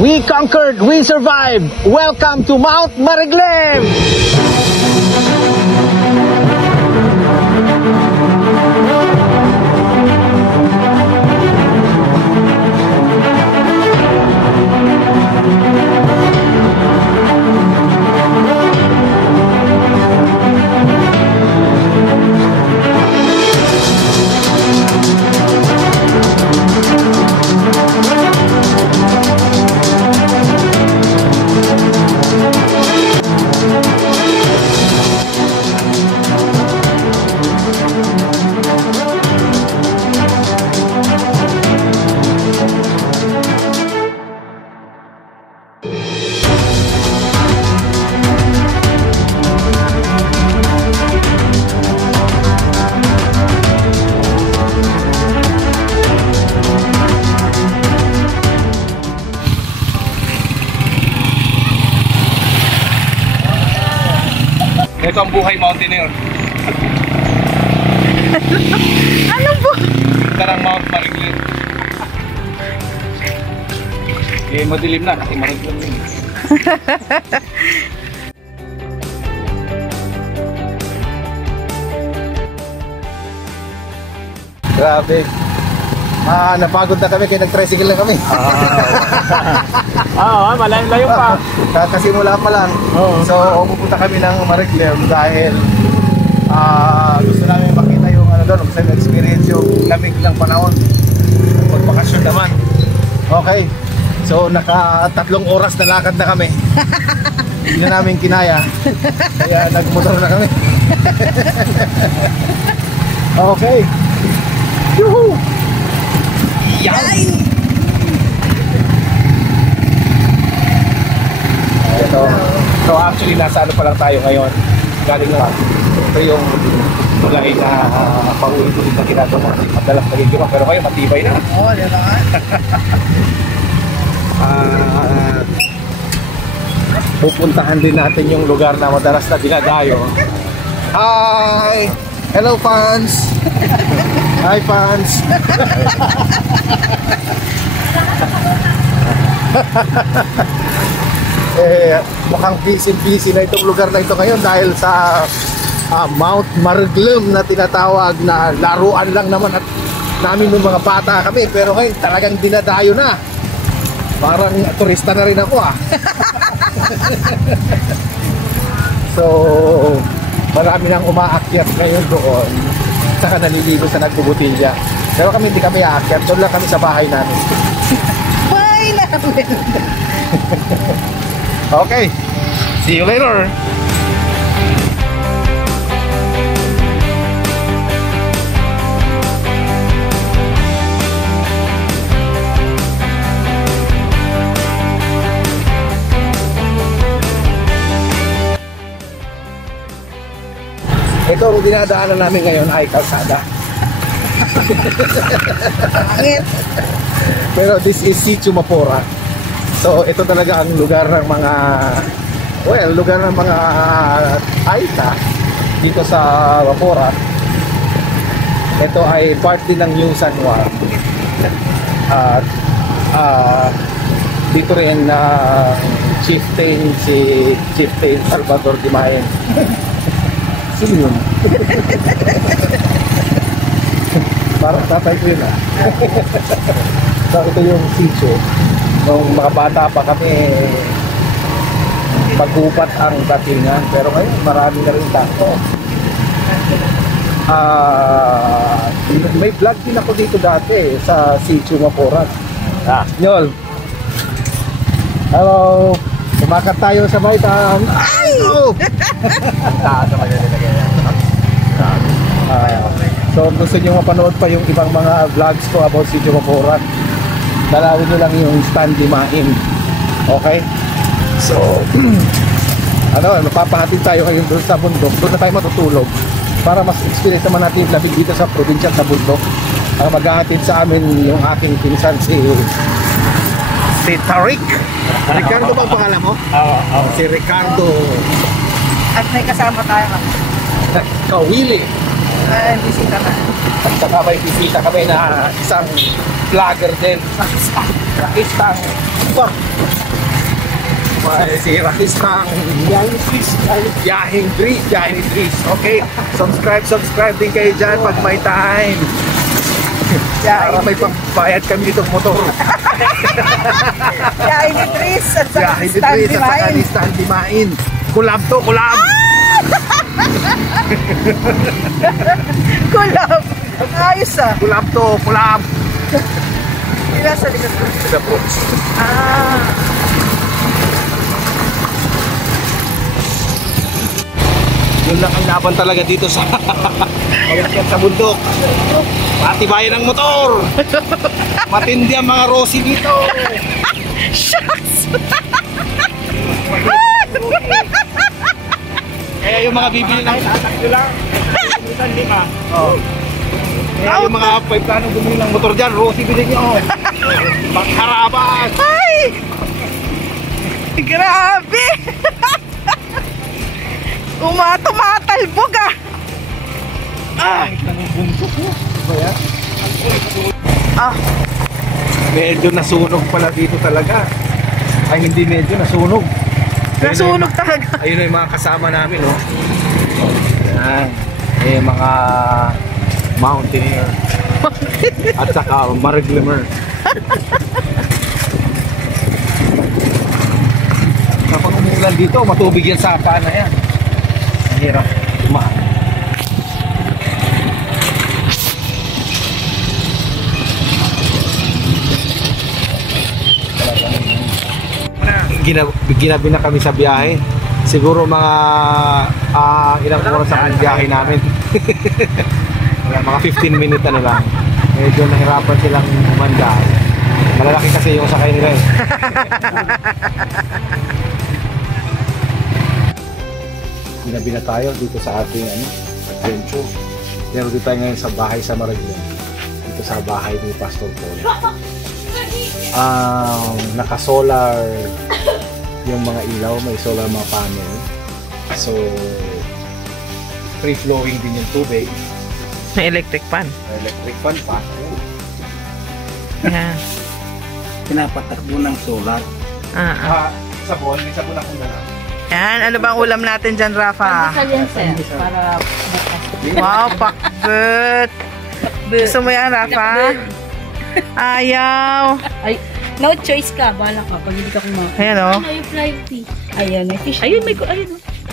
We conquered, we survived. Welcome to Mount Mariglim! Ito ang buhay mountaineer. Ano po? Ito ang Mount Mariglim. Eh, madilim na kasi Mariglim yun. Grabe. Napagod na kami kaya nag-tricycle lang kami. Malayo pa. Kakasimula pa lang. So, pupunta kami ng Mariglim dahil gusto namin makita yung doon, gusto namin experience yung lamig ng panahon. Magbakasyon naman. Okay. So, naka-3 oras na lakad na kami. Hindi na namin kinaya. Kaya nagmotor na kami. Okay. Yuhu! Yan! So actually nasa ano pa lang tayo ngayon. Galing na ito yung mulay na paulit-ulit na ginagawa. Madalas nagigima pero kayo matibay na. Oo, di ba nga? Pupuntahan din natin yung lugar na madalas na dinadayo. Hi! Hello fans! Hi fans! Mukhang busy na itong lugar na ito ngayon dahil sa Mount Mariglim na tinatawag na laruan lang naman at namin ng mga bata kami, pero ngayon talagang dinadayo na. Parang turista na rin ako So marami nang umaakyat ngayon doon, saka naliligo sa nagbubutilya. Pero kami hindi kami aakyat, doon lang kami sa bahay namin. Bahay namin! Okay, see you later! Ito ang dinadaanan namin ngayon ay kalsada. Pero this is Sitio Mapora. So ito talaga ang lugar ng mga lugar ng mga Aita dito sa Mapora. Ito ay part din ng New San Juan. At dito rin chieftain si Chieftain Salvador Dimaeng. Sino yun? Parang tatay ko yun So ito yung sitio. Nung mga bata pa kami, magkupat ang datingan. Pero ngayon marami na rin takto. May vlog din ako dito dati sa Sitio Mapora. Nyol. Hello. Kumakat tayo sa Maitan. Ay! So gusto nyo mapanood pa yung ibang mga vlogs ko about Sitio Mapora, dalawin nyo lang yung Stan Dimaeng. Okay? So mapapahatid tayo ngayon doon sa bundok. Doon na tayo matutulog para mas experience naman natin yung lamig dito sa probinsya sa bundok. Maghahatid sa amin yung aking pinsan si Tariq. Ricardo ba ang pangalan mo? Si Ricardo. At may kasama tayo. Kawili. Ay, bisita na. At saka may bisita kami na isang vlogger din. Rakistang. Si Rakistang. Yahing Dries. Okay? Subscribe din kayo dyan pag may time. Para may pambayad kami dito motor. Yahin ni Tris at saka Yahing si Stan Dries at saka Dimain. ni Stan Dimain. Kulab to, kulab! Kulab. Ayos ah. Kulab to, kulab! Sila sa likod ko. Sila po. Ah. Yun lang ang laban talaga dito sa pagkakyat sa bundok. Patibayan ng motor. Matindi ang mga Rossi dito. Shucks! Kaya yung mga bibili ng tatakyo lang. Oh. Kaya yung mga 5 kanong bumili ng motor dyan, Rossi bilhin nyo. Pagharapan. Ay! Grabe! Tumatalbog ah! Ah! Ah, Medyo nasunog pala dito talaga. Ay hindi medyo nasunog. nasunog talaga. Ayun na yung mga kasama namin, oh. Yan. Eh, mga mountaineer. At saka mariglimer. Kapag umulan dito, matubig yan sa paa na yan. Ang hirap tumaan. Ginabi na kami sa biyahe. Siguro mga ilang oras ang biyahe namin. Mga 15 minutes na lang. Medyo nahirapan silang umanda. Malalaki kasi yung sakay nila eh. Ginabi na tayo dito sa ating adventure. Pero dito tayo ngayon sa bahay sa Maraglan. Dito sa bahay ni Pastor Paul. Naka-solar yung mga ilaw, may solar mga panel. So, free-flowing din yung tubig. May electric fan. Electric fan pa. Yan. Pinapatakbo ng solar. Sabon, may sabon akong dala. Yan, ano bang ulam natin dyan, Rafa? Yan, sir. Para Wow, pakbet. Gusto mo yan, Rafa? Ayaw. ay, no choice ka. Bahala ka. Pag hindi ka kumain. Ayan o. Ano yung flying fish? Ayan, may fish. Ayun, may ayun.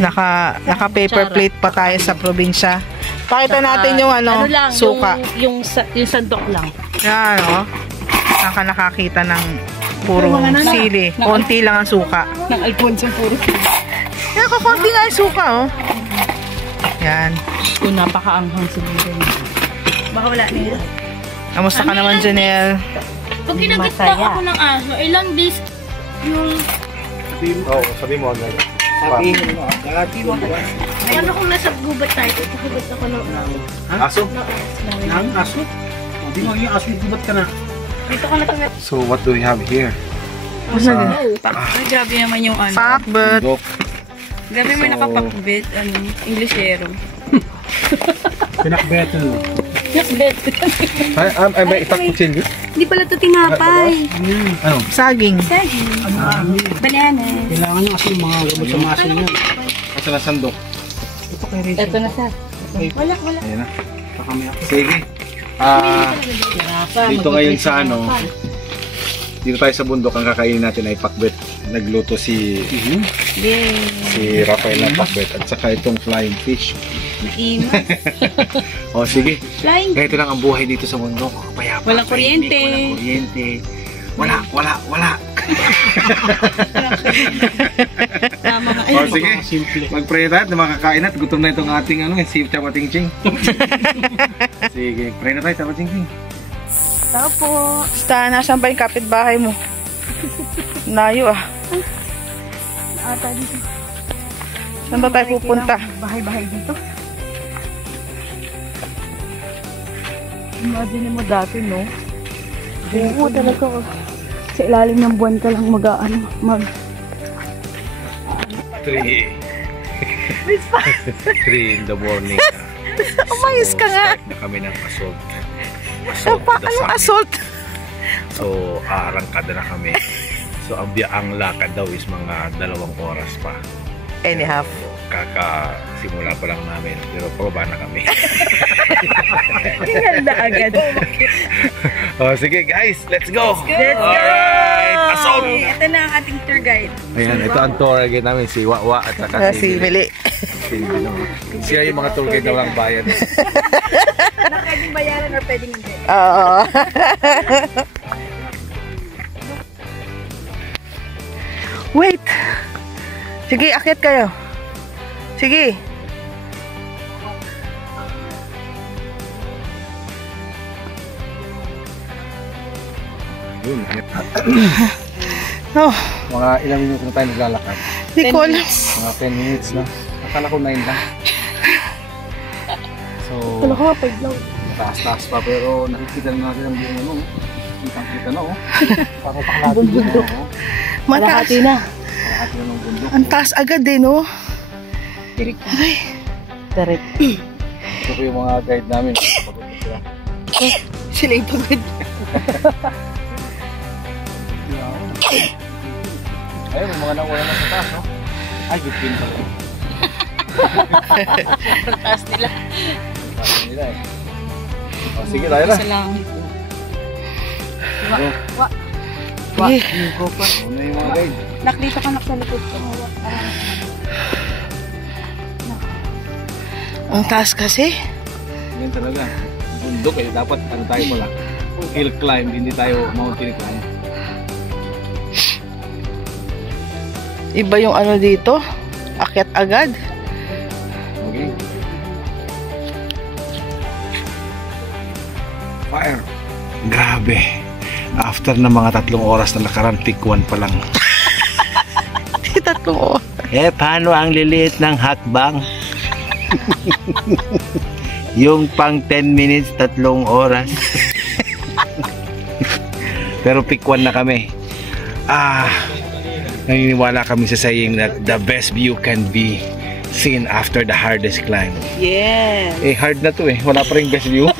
Naka paper plate pa tayo sa probinsya. Pakita natin yung lang, suka. Yung sandok lang. Yan o. Saan ka nakakita ng puro sili. Konti lang ang suka. Ng Alfonso puro. Yan, kakunti nga yung suka o. Yan. Kung napakaanghang siguro. Baka wala nila. Kamusta ka naman, Janelle? Pag kinagitna ako ng aso, ilang days yung... Sabi mo agad. Ano kung nasa gubat tayo? Gubat ako ng... Aso? Ng Aso? Hindi mo yung aso yung gubat ka na. Dito ka na So what do we have here? Ay, grabe naman yung ano. Pakbet. Bundok. Grabe may So- nakapakbit. Englishero. Pinakbeto. Nakbet. Ay, may itakutsin yun? Hindi pala ito tinapay. Ano? Saging. Saging. Bananas. Kailangan nyo kasi yung mga gamot sa mga aso nyo. Kasi na sandok. Ito na sa. Wala. Ayan na. Sige. Dito ngayon sa dito tayo sa bundok, ang kakainin natin ay pakbet. Nagluto si Rafael ng pakbet at saka itong flying fish. Naimas. O sige. Flying. Ganito lang ang buhay dito sa bundok. Payapa, Walang tahimik, kuryente. Walang kuryente. Wala. Tama nga. O sige. Mag-pray tayo na makakain at gutom na itong ating si Chapating Ching. Sige, pray na tayo Chapating Ching. Tapo. Basta, nasan ba yung kapitbahay mo? Layo ah. Ata dito. Saan ba tayo pupunta? Bahay-bahay dito. Imagine mo dati, no? Oo, talaga. Sa ilalim ng buwan ka lang mag 3 in the morning. Umayos ka nga. Start na kami ng assault. Anong assault? So, aarangkada na kami. So, ang lakad daw is mga 2 oras pa. Anyhow. Kakasimula pa lang namin. Pero pababa na kami. Handa agad. Oh, sige guys, let's go! Let's go! Alright, assault! Ito na ang ating tour guide. Ayan, ito ang tour guide namin, si Wawa at saka Si Mili. Siya yung mga tour guide na walang bayan. Na pwedeng bayaran or pwedeng hindi. Oo. Wait. Sige, akyat kayo. Sige. Yun, Oh, mga ilang minuto na tayo naglalakad. di ko alam. Mga 10 minutes na. Akala ko 9 lang. So, Wala ko nga, 5 lang. taas-taas pa pero nakikita na natin ang buong ano. Kitang-kita na oh. Para pakalati na oh. Mataas. na. Pakalati na ng bundok. Ang taas agad din, oh. Ay. Darit. Ito po yung mga guide namin. Pagod na sila. Sila yung pagod. Ayun, yung mga nawala na sa taas, no? Ay, good pin pala. Taas nila. Taas nila eh. Oh, sige, tayo na. Isa lang. Sige. Muna yung mga guide. Nak, dito ka nak sa likod ko. Ang taas kasi. Yan talaga. Bundok eh. Dapat ano tayo pala. Hill climb, hindi tayo mountain climb. Iba yung ano dito. Akyat agad. Okay. Fire. Grabe. After na mga 3 oras na nakaraan, pick 1 pa lang. Tatlong oras. Paano ang liliit ng hakbang? Yung pang 10 minutes, 3 oras. Pero pick 1 na kami. Naniniwala kami sa saying that the best view can be seen after the hardest climb. Yes. Hard na to eh. Wala pa rin best view.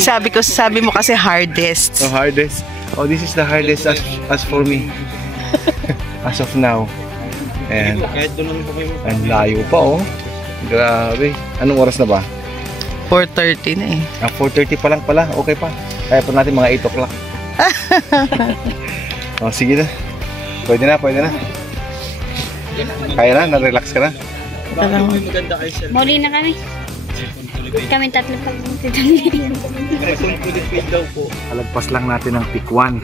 Sabi mo kasi hardest. The hardest. Oh, this is the hardest as for me. As of now. And ang layo pa oh. Grabe. Anong oras na ba? 4:30 na eh. 4:30 pa lang pala. Okay pa. Kaya pa natin mga 8 o'clock. Oh, sige na. Pwede na. Kaya na? Na-relax ka na? Muli na kami. Kami 3 pag Alagpas lang natin ang pick 1.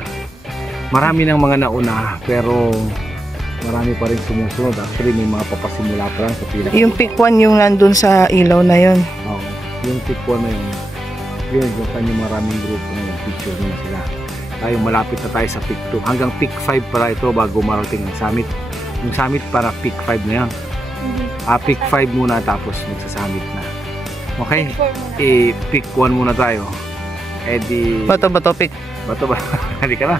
Marami ng mga nauna pero marami pa rin sumusunod. Actually may mga papasimula pa lang sa pila. Yung pick 1 yung nandun sa ilaw na yon. Oo. Yung pick 1 na yun. Yun, yung kanyang maraming grupo na yung picture na sila. Tayo malapit na tayo sa pick 2. Hanggang pick 5 para ito bago marating ang summit. Yung summit para pick 5 na yan. Pick 5 muna tapos magsa-summit na. Okay? Pick 1 muna tayo. Bato pick. Bato ba? Hindi ka na.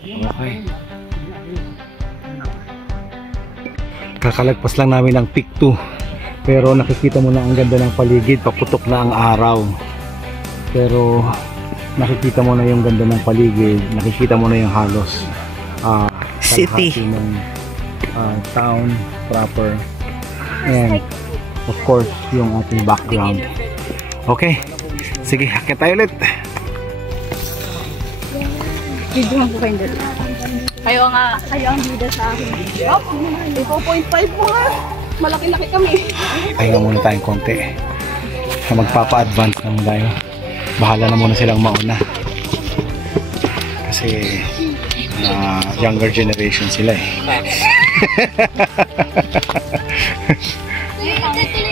Okay. Kakalagpas lang namin ang pick 2. Pero nakikita mo na ang ganda ng paligid, paputok na ang araw. Pero nakikita mo na yung ganda ng paligid, nakikita mo na yung halos City ng town proper. And of course, yung ating background. Okay. Sige, hakit tayo ulit. Video ko kayo dito. Kayo ang bida sa akin. 4.5 mo nga. Malaki-laki kami. Pahinga muna tayong konti. Magpapa-advance naman tayo. Bahala na muna silang mauna. Kasi younger generation sila eh.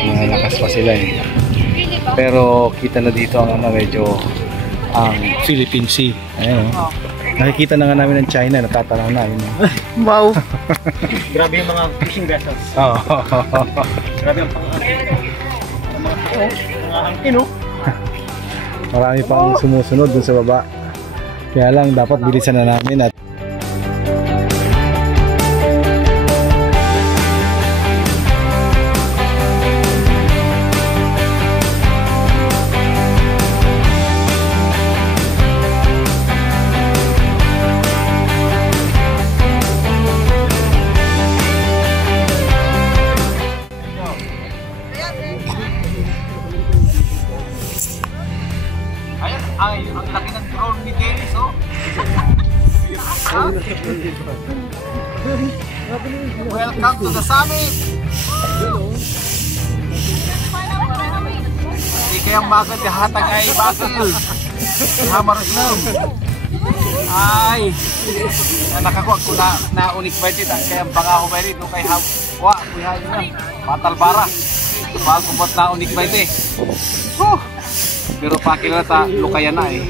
Malakas pa sila eh. Pero kita na dito ang medyo ang Philippine Sea. Ayan o. Nakikita na nga namin ng China, natatanaw na yun. Wow. Grabe yung mga fishing vessels. Oo. Grabe ang mga angkin, no? Marami pang sumusunod dun sa baba. Kaya lang dapat bilisan na namin at Welcome to the summit! Hindi kayang magad kahatag ay basil. Hamaros lang. Ay! Nakakuha ko na unik ba ito? Kaya baka ako ba rin? Kaya hawa, kuya nyo. Matalbara. Pagkumbot na unik ba ito? Pero pakilata, lukayan na eh.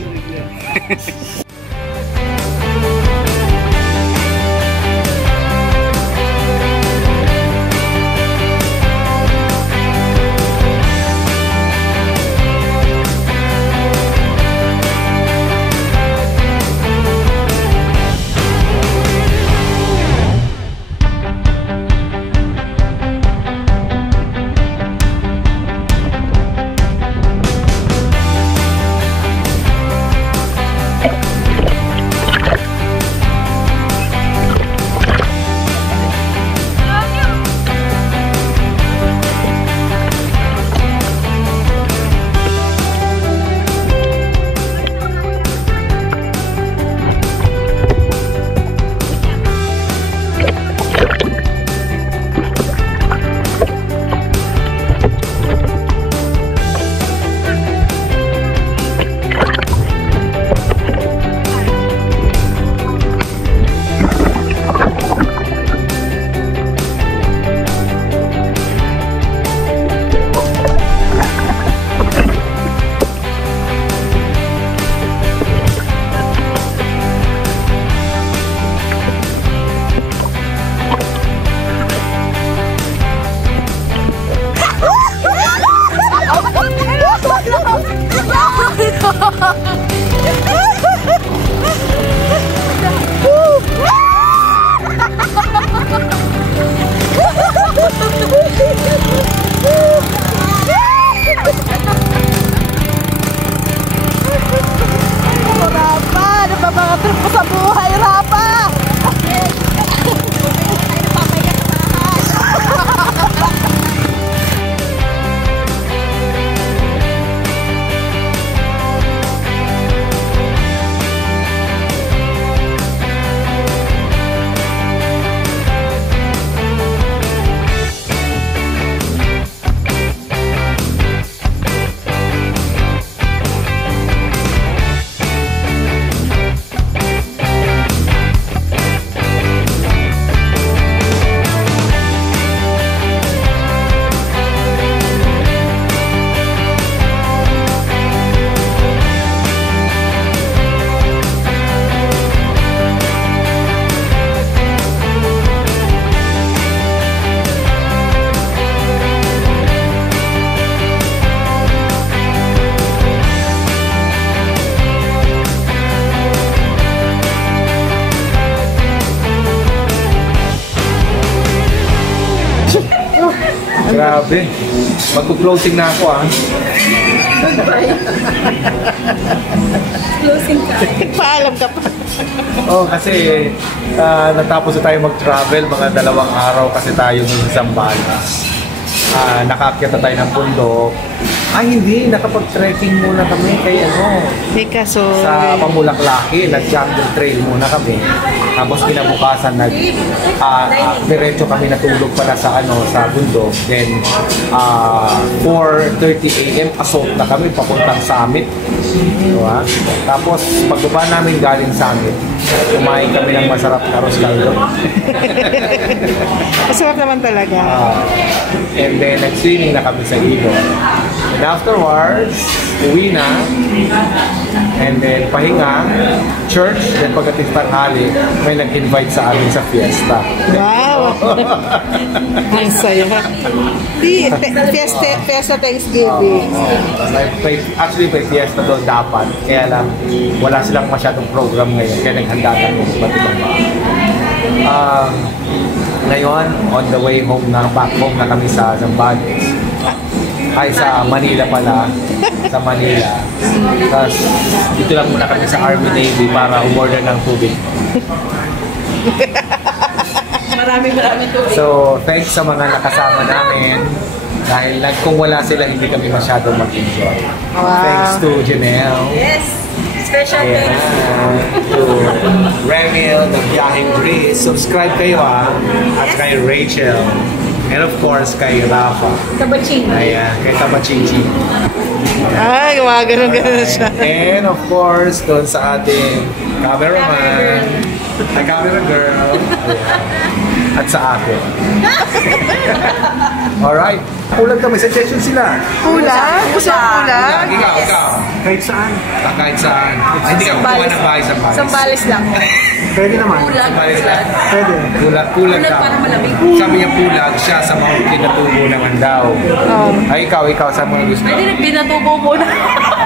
Grabe. Magpo-closing na ako ah. Closing ka. Paalam ka pa. Oh, kasi natapos na tayo mag-travel mga 2 araw kasi tayo sa Zambales. Nakaakyat na tayo ng bundok. Hindi, nakapag-trekking muna kami kay Kaso sa Pamulaklaki, nag-jungle trail muna kami. Tapos kinabukasan diretso kami natulog pala sa sa bundok. Then 4:30 AM assault na kami papuntang summit. Diba? Tapos pagbaba namin galing summit, kumain kami ng masarap na arroz caldo. masarap naman talaga. And then nag-swimming na kami sa ilog. And afterwards, uwi na. And then pahinga, church, then pagdating tanghali, may nag-invite sa amin sa fiesta. Wow! Ang saya. Fiesta Thanksgiving. Actually, may fiesta doon dapat. Kaya lang, wala silang masyadong program ngayon. Kaya naghanda kami sa batibang ngayon, on the way home back home na kami sa Zambales. Ay, sa Manila pala. Sa Manila. Tapos, dito lang muna kami sa Army Navy para umorder ng tubig. Maraming tubig. So, thanks sa mga nakasama namin. Dahil kung wala sila, hindi kami masyadong mag-enjoy. Wow. Thanks to Janelle. Yes. Special thanks. To Remil, the Biyaheng Greece. Subscribe kayo at kay Rachel. And of course, kay Rafa. Kabaching. Ayan, kay Tabachichi. Ay, gumagano-gano siya. And of course, doon sa ating cameraman, ay camera girl, ayan. At sa akin. Alright. Kulang kami, suggestion sila. Kulang? Gusto mo kulang? Ikaw. Kahit saan. Kahit saan. Ay, hindi ka kukuha ng bahay sa bahay. Sambales lang. Pwede naman. Pulag. Pwede. Pulag Pulag daw. para malamig. Sabi niya pulag, siya sa Mount Pinatubo naman daw. Ay, ikaw, saan mo gusto? Pwede rin pinatubo mo na.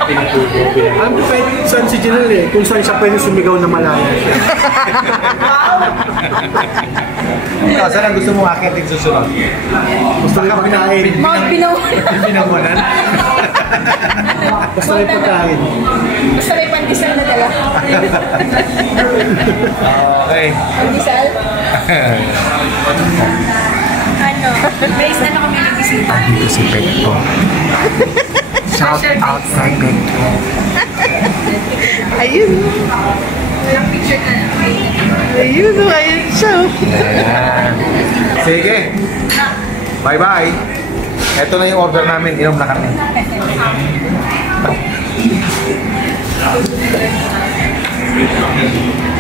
Pinatubo. Alam ko pwede kung saan si Janelle eh. Kung saan siya pwede sumigaw na malaya. Ikaw, saan ang gusto mo akitin susunod? Gusto rin pagkain. Mount Pinaw. Pinamunan? Gusto rin pagkain. Basta may pandesal na dala. Okay. Pandesal? Ano? Based na kami nagbisita. Dito si Pekto. Shout out kay Pekto. Ayun. Walang picture na. Ayun, ayun siya. Ayan. Sige. Bye-bye. Ito na yung order namin. Inom na kami.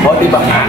O, diba nga?